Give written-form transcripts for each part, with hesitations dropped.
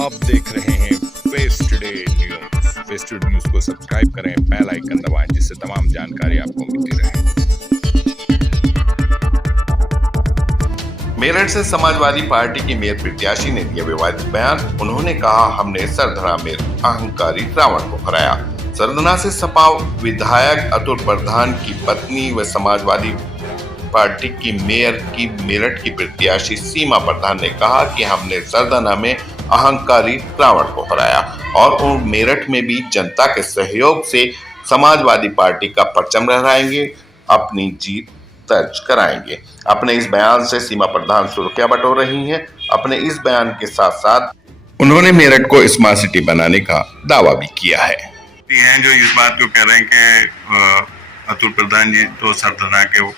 आप देख रहे हैं वेस्टडे न्यूज। वेस्टडे न्यूज को सब्सक्राइब करें, बेल आइकन दबाएं, जिससे तमाम जानकारी आपको मिलती रहे। मेरठ से समाजवादी पार्टी की मेयर प्रत्याशी ने दिया विवादित बयान। उन्होंने कहा, हमने सरधना में अहंकारी रावण को हराया। सरधना से सपा विधायक अतुल प्रधान की पत्नी व समाजवादी पार्टी की मेयर की मेरठ की प्रत्याशी सीमा प्रधान ने कहा कि हमने सरधना में अहंकारी रावण को हराया और मेरठ में भी जनता के सहयोग से समाजवादी पार्टी का परचम लहराएंगे, अपनी जीत दर्ज कराएंगे। अपने इस बयान से सीमा प्रधान सुर्खियां बटोर रही हैं। अपने इस बयान के साथ साथ उन्होंने मेरठ को स्मार्ट सिटी बनाने का दावा भी किया है। जो इस बात को कह रहे हैं कि अतुल प्रधान जी तो सरधना के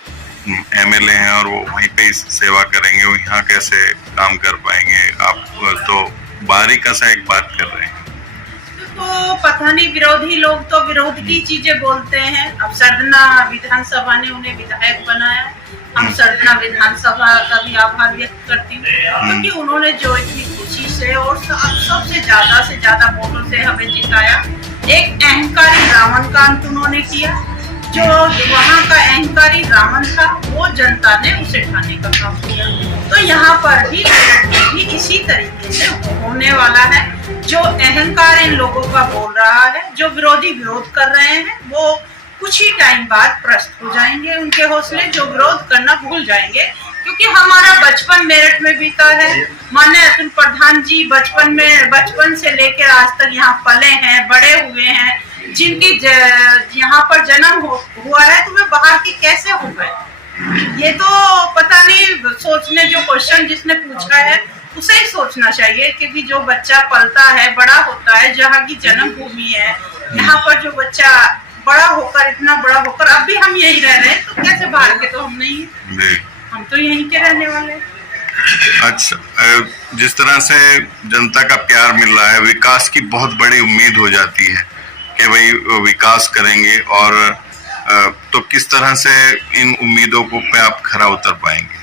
एमएलए हैं और वो वहीं पे ही सेवा करेंगे, वो यहाँ कैसे काम कर पाएंगे? आप तो बाहरी का सा एक बात कर रहे हैं। तो पता नहीं, विरोधी लोग तो विरोध की चीजें बोलते हैं। अब सरधना विधानसभा ने उन्हें विधायक बनाया। हम सरधना विधानसभा का भी आभार व्यक्त करती हूँ, क्योंकि उन्होंने जो इतनी खुशी से और सबसे ज्यादा वोटों से हमें जिताया। एक अहंकारी रावण का अंत उन्होंने किया। जो वहाँ का अहंकारी रावण था, वो जनता ने उसे ढाने का काम किया। तो यहाँ पर भी इसी तरीके से होने वाला है। जो अहंकार इन लोगों का बोल रहा है, जो विरोधी विरोध कर रहे हैं, वो कुछ ही टाइम बाद प्रस्त हो जाएंगे। उनके हौसले जो विरोध करना भूल जाएंगे, क्योंकि हमारा बचपन मेरठ में बीता है। माननीय अतुल प्रधान जी बचपन से लेकर आज तक यहाँ पले हैं, बड़े हुए हैं। जिनकी यहाँ पर जन्म हुआ है, तो वे बाहर की कैसे हो गए? ये तो पता नहीं। सोचने जो क्वेश्चन जिसने पूछा है उसे ही सोचना चाहिए, क्योंकि जो बच्चा पलता है, बड़ा होता है, जहाँ की जन्म भूमि है, यहाँ पर जो बच्चा बड़ा होकर, इतना बड़ा होकर, अब भी हम यही रह रहे हैं, तो कैसे बाहर के? तो हम नहीं, हम तो यहीं के रहने वाले। अच्छा, जिस तरह से जनता का प्यार मिल रहा है, विकास की बहुत बड़ी उम्मीद हो जाती है कि भाई विकास करेंगे, और तो किस तरह से इन उम्मीदों को पे आप खरा उतर पाएंगे?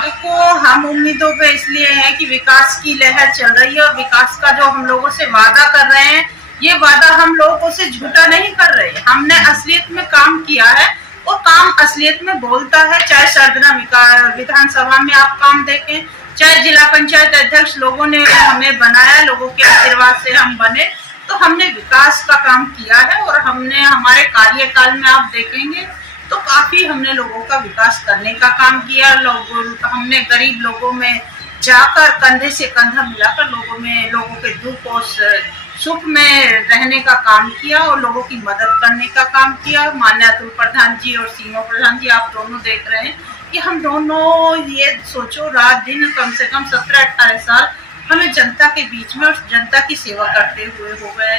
देखो, हम उम्मीदों पे इसलिए है कि विकास की लहर चल रही है, और विकास का जो हम लोगों से वादा कर रहे हैं, ये वादा हम लोगों से झूठा नहीं कर रहे। हमने असलियत में काम किया है, और काम असलियत में बोलता है। चाहे सरधना विधानसभा में आप काम देखें, चाहे जिला पंचायत अध्यक्ष लोगों ने हमें बनाया, लोगों के आशीर्वाद से हम बने, तो हमने विकास का काम किया है। और हमने हमारे कार्यकाल में आप देखेंगे तो काफी हमने लोगों का विकास करने का काम किया। हमने गरीब लोगों में जाकर कंधे से कंधा मिलाकर लोगों के दुख और सुख में रहने का काम किया, और लोगों की मदद करने का काम किया। माननीय अतुल प्रधान जी और सीमा प्रधान जी, आप दोनों देख रहे हैं कि हम दोनों, ये सोचो, रात दिन कम से कम 17-18 साल हमें जनता के बीच में और जनता की सेवा करते हुए हो गए,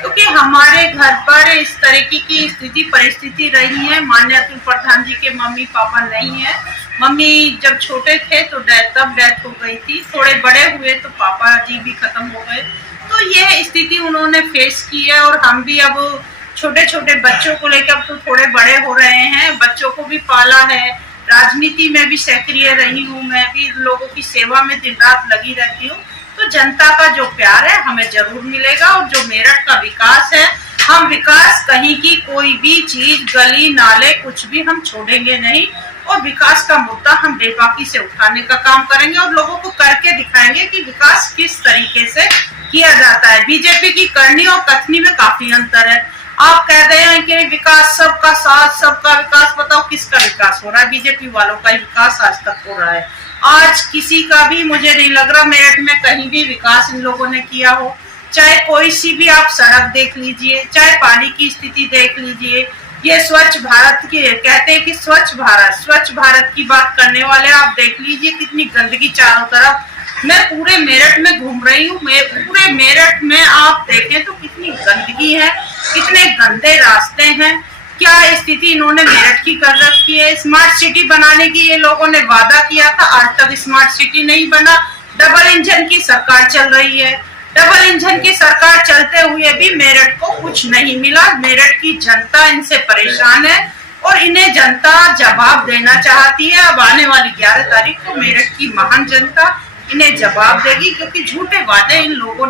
क्योंकि हमारे घर पर इस तरीके की स्थिति परिस्थिति रही है। माननीय अतुल प्रधान जी के मम्मी पापा नहीं है। मम्मी जब छोटे थे तो तब डेथ हो गई थी। थोड़े बड़े हुए तो पापा जी भी खत्म हो गए। तो यह स्थिति उन्होंने फेस की है, और हम भी अब छोटे छोटे बच्चों को लेकर अब तो थोड़े बड़े हो रहे हैं, बच्चों को भी पाला है। राजनीति में भी सक्रिय रही हूँ, मैं भी लोगों की सेवा में दिन रात लगी रहती हूँ। तो जनता का जो प्यार है हमें जरूर मिलेगा। और जो मेरठ का विकास है, हम विकास कहीं की कोई भी चीज, गली नाले, कुछ भी हम छोड़ेंगे नहीं, और विकास का मुद्दा हम बेबाकी से उठाने का काम करेंगे, और लोगों को करके दिखाएंगे कि विकास किस तरीके से किया जाता है। बीजेपी की करनी और कथनी में काफी अंतर है। आप कह रहे हैं कि विकास, सबका साथ, सबका विकास, बताओ किसका विकास हो रहा है? बीजेपी वालों का ही विकास आज तक हो रहा है। आज किसी का भी मुझे नहीं लग रहा मेरठ में कहीं भी विकास इन लोगों ने किया हो। चाहे कोई सी भी आप सड़क देख लीजिए, चाहे पानी की स्थिति देख लीजिए। ये स्वच्छ भारत की कहते हैं कि स्वच्छ भारत की बात करने वाले आप देख लीजिए कितनी गंदगी चारों तरफ। मैं पूरे मेरठ में घूम रही हूँ, पूरे मेरठ में आप देखें तो कितनी गंदगी है, कितने गंदे रास्ते हैं। क्या स्थिति इन्होंने मेरठ की कर रखी है। स्मार्ट सिटी बनाने की ये लोगों ने वादा किया था, आज तक स्मार्ट सिटी नहीं बना। डबल इंजन की सरकार चल रही है, डबल इंजन की सरकार चलते हुए भी मेरठ को कुछ नहीं मिला। मेरठ की जनता इनसे परेशान है, और इन्हें जनता जवाब देना चाहती है। अब आने वाली 11 तारीख को मेरठ की महान जनता इन्हें जवाब देगी, क्योंकि झूठे वादे इन लोगों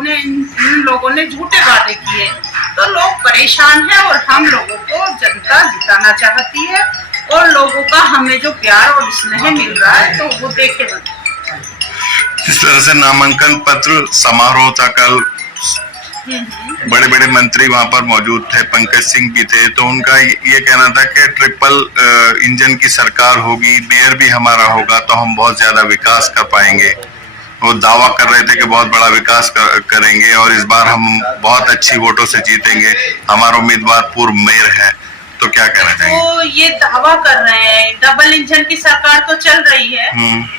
ने झूठे वादे किए। तो लोग परेशान हैं और हम लोगों को जनता जिताना चाहती है और लोगों का हमें जो प्यार और स्नेह मिल रहा है तो वो देखे बने। जिस तरह से नामांकन पत्र समारोह था कल, बड़े बड़े मंत्री वहां पर मौजूद थे, पंकज सिंह भी थे, तो उनका ये कहना था कि ट्रिपल इंजन की सरकार होगी, मेयर भी हमारा होगा तो हम बहुत ज्यादा विकास कर पाएंगे। वो दावा कर रहे थे कि बहुत बड़ा विकास करेंगे और इस बार हम बहुत अच्छी वोटों से जीतेंगे, हमारा उम्मीदवार पूर्व मेयर है। तो क्या कहना चाहिए? तो ये दावा कर रहे हैं, डबल इंजन की सरकार तो चल रही है।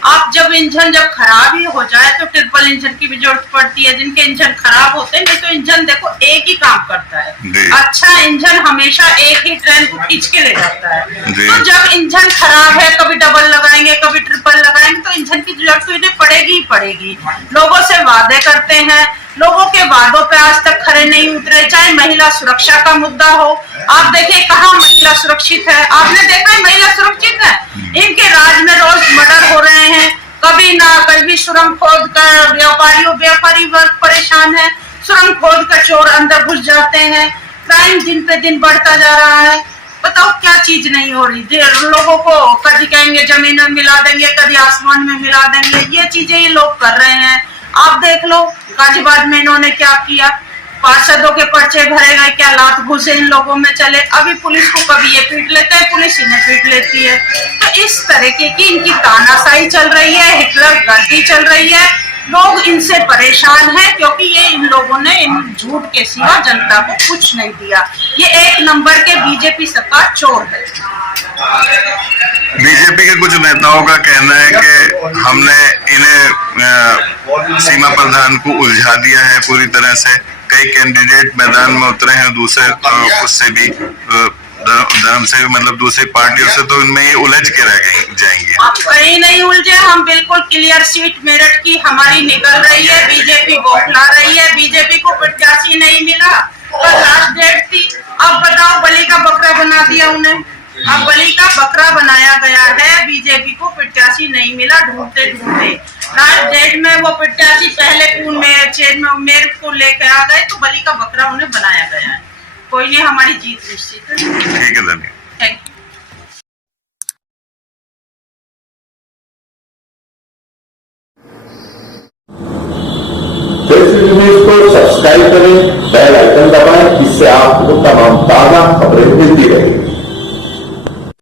आप जब इंजन जब खराब ही हो जाए तो ट्रिपल इंजन की भी जरूरत पड़ती है। जिनके इंजन खराब होते हैं, नहीं तो इंजन देखो एक ही काम करता है। अच्छा इंजन हमेशा एक ही ट्रेन को खींच के ले जाता है। तो जब इंजन खराब है, कभी डबल लगाएंगे कभी ट्रिपल लगाएंगे, तो इंजन की जरूरत तो इन्हें पड़ेगी ही पड़ेगी। लोगों से वादे करते हैं, लोगों के वादों पे आज तक खरे नहीं उतरे। चाहे महिला सुरक्षा का मुद्दा हो, आप देखिए कहाँ महिला सुरक्षित है? आपने देखा है महिला सुरक्षित है? इनके राज में रोज मर्डर हो रहे हैं। कभी सुरंग खोद कर व्यापारी वर्ग परेशान है, सुरंग खोद कर चोर अंदर घुस जाते हैं। क्राइम दिन पे दिन बढ़ता जा रहा है। बताओ क्या चीज नहीं हो रही? लोगों को कभी कहेंगे जमीन में मिला देंगे, कभी आसमान में मिला देंगे। ये चीजें ये लोग कर रहे हैं। आप देख लो गाजियाबाद में इन्होंने क्या किया, पार्षदों के पर्चे भरे गए, क्या लात घुसे इन लोगों में चले। अभी पुलिस को कभी ये पीट लेते हैं, पुलिस इन्हें पीट लेती है। तो इस तरीके की इनकी तानाशाही चल रही है, हिटलर गर्दी चल रही है। लोग इनसे परेशान हैं क्योंकि ये इन लोगों ने इन झूठ के सिवा जनता को कुछ नहीं दिया। ये एक नंबर के बीजेपी सरकार चोर है। बीजेपी के कुछ नेताओं का कहना है कि हमने इन्हें सीमा प्रधान को उलझा दिया है पूरी तरह से। कई कैंडिडेट मैदान में उतरे हैं दूसरे उससे भी धर्म से, मतलब दूसरी पार्टियों से, तो इनमें ये उलझ के रह जाएंगे। हम कहीं नहीं उलझे, हम बिल्कुल क्लियर सीट मेरठ की हमारी निकल रही है। बीजेपी बौखला रही है, बीजेपी को प्रत्याशी नहीं मिला। कल लास्ट डेट थी, अब बताओ बलि का बकरा बना दिया उन्हें। अब बलि का बकरा बनाया गया है, बीजेपी को प्रत्याशी नहीं मिला। ढूंढते ढूंढते लास्ट डेट में वो प्रत्याशी पहले मेयर को लेकर आ गए, तो बलि का बकरा उन्हें बनाया गया है। कोई नहीं, हमारी जीत निश्चित है। ठीक है, धन्यवाद। Thank you. फेसबुक न्यूज को सब्सक्राइब करें, बेल आइकन दबाएं, जिससे आपको तमाम ताजा खबरें मिलती रहेंगी।